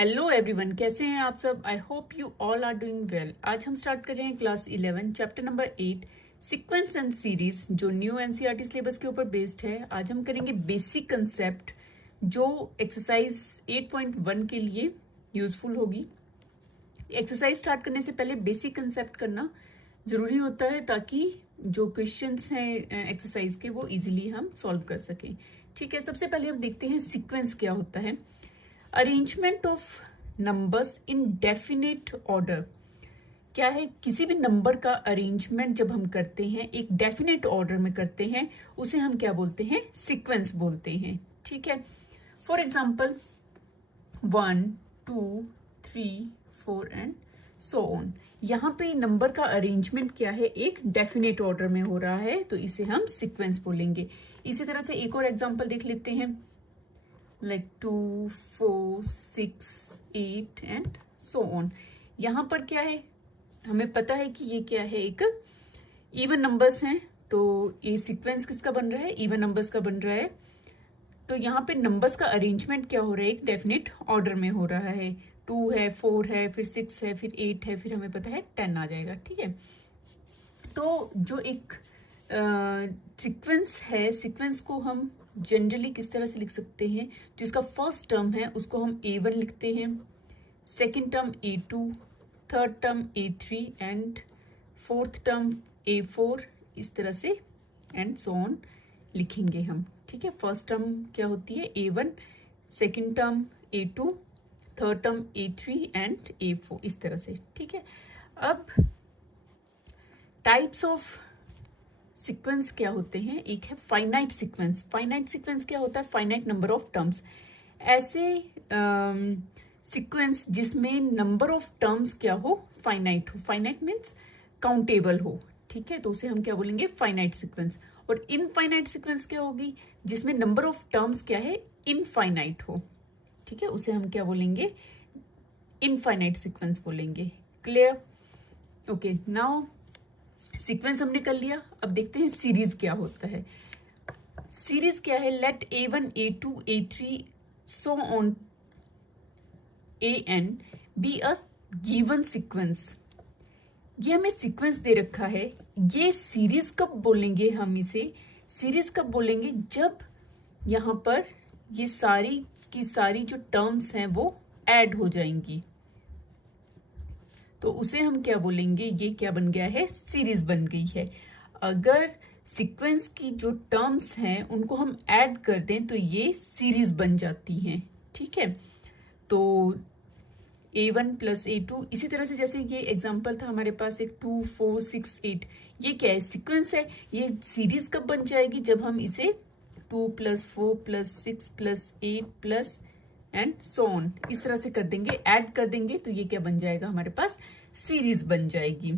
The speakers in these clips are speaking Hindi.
हेलो एवरीवन, कैसे हैं आप सब। I hope you all are doing well. आज हम स्टार्ट कर रहे हैं class 11 chapter number 8 sequence and series, जो न्यू एनसीईआरटी सिलेबस के ऊपर बेस्ड है। आज हम करेंगे बेसिक कंसेप्ट, जो एक्सरसाइज 8.1 के लिए यूजफुल होगी। एक्सरसाइज स्टार्ट करने से पहले बेसिक कंसेप्ट करना जरूरी होता है, ताकि जो क्वेश्चंस हैं एक्सरसाइज के वो इजीली हम सॉल्व कर सकें। ठीक है, सबसे पहले हम देखते हैं सीक्वेंस क्या होता है। Arrangement of numbers in definite order क्या है? किसी भी नंबर का अरेंजमेंट जब हम करते हैं एक डेफिनेट ऑर्डर में करते हैं, उसे हम क्या बोलते हैं? सीक्वेंस बोलते हैं। ठीक है, for example 1, 2, 3, 4 and so on. यहाँ पे नंबर का अरेंजमेंट क्या है? एक डेफिनेट ऑर्डर में हो रहा है, तो इसे हम सीक्वेंस बोलेंगे। इसी तरह से एक और एग्जाम्पल देख लेते हैं, लाइक 2, 4, 6, 8 एंड सो ऑन। यहाँ पर क्या है? हमें पता है कि ये क्या है, एक इवन नंबर्स हैं, तो ये सीक्वेंस किसका बन रहा है? इवन नंबर्स का बन रहा है। तो यहाँ पे नंबर्स का अरेंजमेंट क्या हो रहा है? एक डेफिनेट ऑर्डर में हो रहा है। 2 है, 4 है, फिर 6 है, फिर 8 है, फिर हमें पता है 10 आ जाएगा। ठीक है, तो जो एक सीक्वेंस है, सीक्वेंस को हम जनरली किस तरह से लिख सकते हैं? जिसका फर्स्ट टर्म है उसको हम A1 लिखते हैं, second term A2, third term A3 and fourth term A4, इस तरह से एंड सो ऑन लिखेंगे हम। ठीक है, फर्स्ट टर्म क्या होती है? A1, second term A2, third term A3 and A4, इस तरह से। ठीक है, अब टाइप्स ऑफ सीक्वेंस क्या होते हैं? एक है फाइनाइट सीक्वेंस। फाइनाइट सीक्वेंस क्या होता है? Finite number of terms. ऐसे सीक्वेंस जिसमें नंबर ऑफ टर्म्स क्या हो? फाइनाइट हो। फाइनाइट मीन्स काउंटेबल हो। ठीक है, तो उसे हम क्या बोलेंगे? Finite sequence. और इनफाइनाइट सीक्वेंस क्या होगी? जिसमें नंबर ऑफ टर्म्स क्या है? इनफाइनाइट हो। ठीक है, उसे हम क्या बोलेंगे? इनफाइनाइट सीक्वेंस बोलेंगे। क्लियर? ओके, नाउ सीक्वेंस हमने कर लिया। अब देखते हैं सीरीज क्या होता है। सीरीज क्या है? Let A1, A2, A3 so on AN be a given sequence. ये हमें सीक्वेंस दे रखा है। ये सीरीज कब बोलेंगे हम इसे? सीरीज कब बोलेंगे? जब यहां पर ये सारी की सारी जो टर्म्स हैं वो ऐड हो जाएंगी, तो उसे हम क्या बोलेंगे? ये क्या बन गया है? सीरीज बन गई है। अगर सीक्वेंस की जो टर्म्स हैं उनको हम ऐड कर दें तो ये सीरीज बन जाती हैं। ठीक है, तो A1 प्लस A2, इसी तरह से जैसे ये एग्जांपल था हमारे पास, एक 2, 4, 6, 8, ये क्या है? सीक्वेंस है। ये सीरीज कब बन जाएगी? जब हम इसे 2 plus 4 plus 6 plus 8 plus and so on इस तरह से कर देंगे, ऐड कर देंगे, तो ये क्या बन जाएगा? हमारे पास सीरीज बन जाएगी।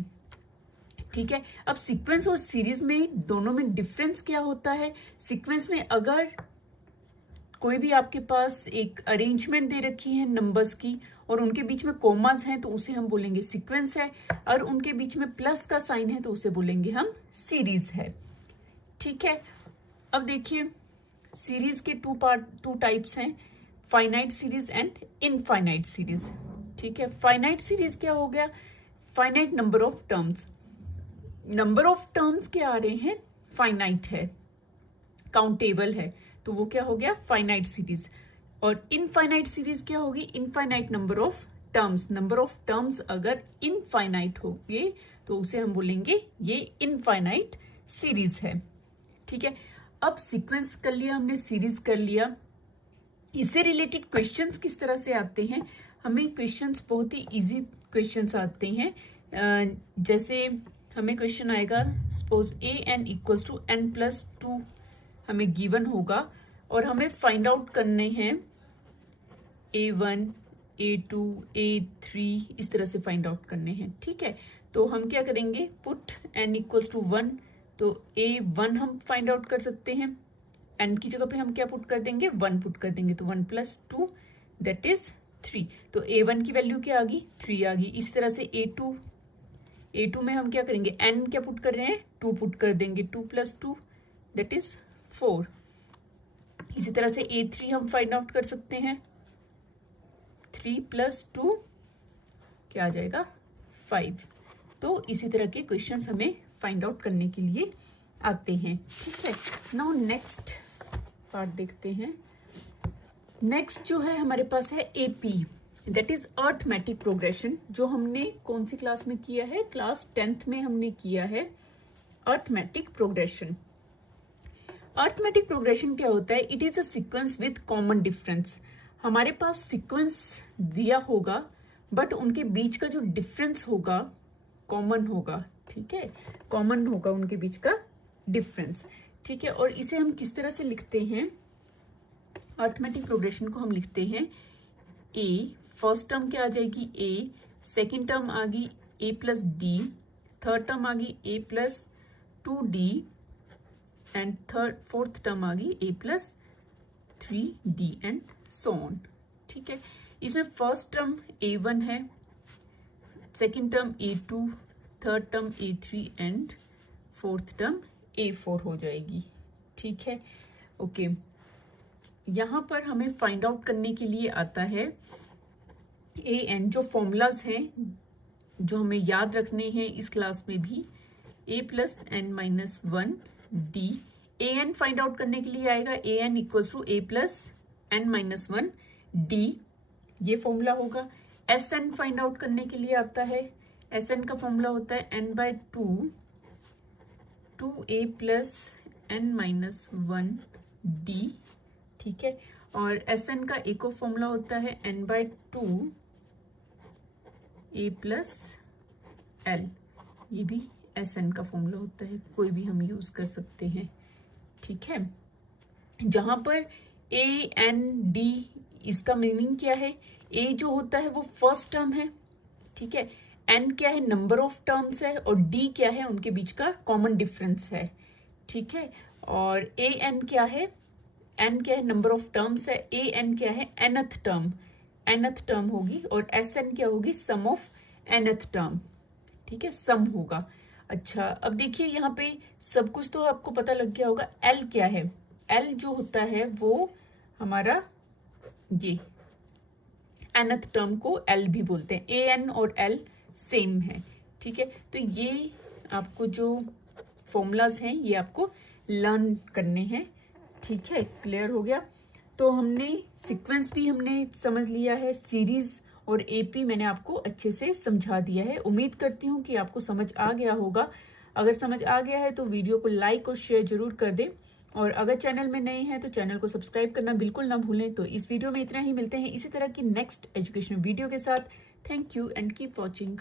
ठीक है, अब सीक्वेंस और सीरीज में दोनों में डिफरेंस क्या होता है? सीक्वेंस में अगर कोई भी आपके पास एक अरेंजमेंट दे रखी है नंबर्स की और उनके बीच में कॉमास हैं, तो उसे हम बोलेंगे सीक्वेंस है। और उनके बीच में प्लस का साइन है, तो उसे बोलेंगे हम सीरीज है। ठीक है, अब देखिए सीरीज के टू टाइप्स हैं, finite series and infinite series. ठीक है, फाइनाइट सीरीज क्या हो गया? Finite number of terms. Number of terms क्या आ रहे हैं? फाइनाइट है, काउंटेबल है, तो वो क्या हो गया? Finite series. और इनफाइनाइट सीरीज क्या होगी? Infinite number of terms. Number of terms अगर इनफाइनाइट होंगे तो उसे हम बोलेंगे ये इनफाइनाइट सीरीज है। ठीक है, अब सीक्वेंस कर लिया हमने, सीरीज कर लिया। इससे रिलेटेड क्वेश्चंस किस तरह से आते हैं? हमें क्वेश्चंस बहुत ही इजी क्वेश्चंस आते हैं। जैसे हमें क्वेश्चन आएगा, suppose AN equals to N+2 हमें गिवन होगा और हमें फाइंड आउट करने हैं A1, A2, A3, इस तरह से फाइंड आउट करने हैं। ठीक है, तो हम क्या करेंगे? पुट N इक्वल्स टू 1, तो A1 हम फाइंड आउट कर सकते हैं। N की जगह पे हम क्या पुट कर देंगे? 1 पुट कर देंगे, तो 1 + 2 दैट इज 3। तो A1 की वैल्यू क्या आ गई? 3 आ गई। इसी तरह से A2 में हम क्या करेंगे? N क्या पुट कर रहे हैं? 2 पुट कर देंगे, 2 + 2 दैट इज 4। इसी तरह से A3 हम फाइंड आउट कर सकते हैं, 3 + 2 क्या आ जाएगा 5। तो इसी तरह के क्वेश्चंस हमें फाइंड आउट करने के लिए आते हैं। ठीक है, नाउ नेक्स्ट पार्ट देखते हैं। नेक्स्ट जो है हमारे पास है AP, that is arithmetic progression, जो हमने कौन सी क्लास में किया है, क्लास 10th में हमने किया है अर्थमेटिक प्रोग्रेशन। अर्थमेटिक प्रोग्रेशन क्या होता है, it is a sequence with common difference. हमारे पास सीक्वेंस दिया होगा बट उनके बीच का जो डिफरेंस होगा कॉमन होगा। ठीक है, कॉमन होगा उनके बीच का डिफरेंस। ठीक है, और इसे हम किस तरह से लिखते हैं, अर्थमेटिक प्रोग्रेशन को हम लिखते हैं ए, फर्स्ट टर्म क्या आ जाएगी ए, सेकेंड टर्म आ गई A plus D, third term आ गई A plus 2d and fourth term आ गई A plus 3d and so on. ठीक है, इसमें फर्स्ट टर्म a1 है, second term a2, third term a3 and fourth term a4 हो जाएगी। ठीक है, ओके। यहां पर हमें फाइंड आउट करने के लिए आता है ए एन, जो फॉर्मूलाज हैं जो हमें याद रखने हैं इस क्लास में भी, a + n - 1d। A N find out करने के लिए आएगा a n = a + n - 1d, ये फॉर्मूला होगा। एस एन फाइंड आउट करने के लिए आता है, एस एन का फॉर्मूला होता है n/2 2a + n - 1d। ठीक है, और एस एन का एक और फॉर्मूला होता है n/2 a + l, ये भी एस एन का फॉर्मूला होता है, कोई भी हम यूज कर सकते हैं। ठीक है, जहां पर ए एन डी, इसका मीनिंग क्या है, ए जो होता है वो फर्स्ट टर्म है। ठीक है, एन क्या है, नंबर ऑफ टर्म्स है, और डी क्या है, उनके बीच का कॉमन डिफरेंस है। ठीक है, और ए एन क्या है, एन क्या है, नंबर ऑफ टर्म्स है, ए एन क्या है, nth टर्म, nth टर्म होगी, और एस एन क्या होगी, सम ऑफ nth टर्म। ठीक है, सम होगा। अच्छा, अब देखिए यहाँ पे सब कुछ तो आपको पता लग गया होगा। एल क्या है, एल जो होता है वो हमारा ये nth टर्म को एल भी बोलते हैं, ए एन और एल सेम है। ठीक है, तो ये आपको जो फॉर्मूलाज हैं ये आपको लर्न करने हैं। ठीक है, क्लियर हो गया। तो हमने सीक्वेंस भी हमने समझ लिया है, सीरीज और एपी मैंने आपको अच्छे से समझा दिया है। उम्मीद करती हूँ कि आपको समझ आ गया होगा। अगर समझ आ गया है तो वीडियो को लाइक और शेयर जरूर कर दें, और अगर चैनल में नए हैं तो चैनल को सब्सक्राइब करना बिल्कुल ना भूलें। तो इस वीडियो में इतना ही, मिलते हैं इसी तरह की नेक्स्ट एजुकेशनल वीडियो के साथ। Thank you and keep watching.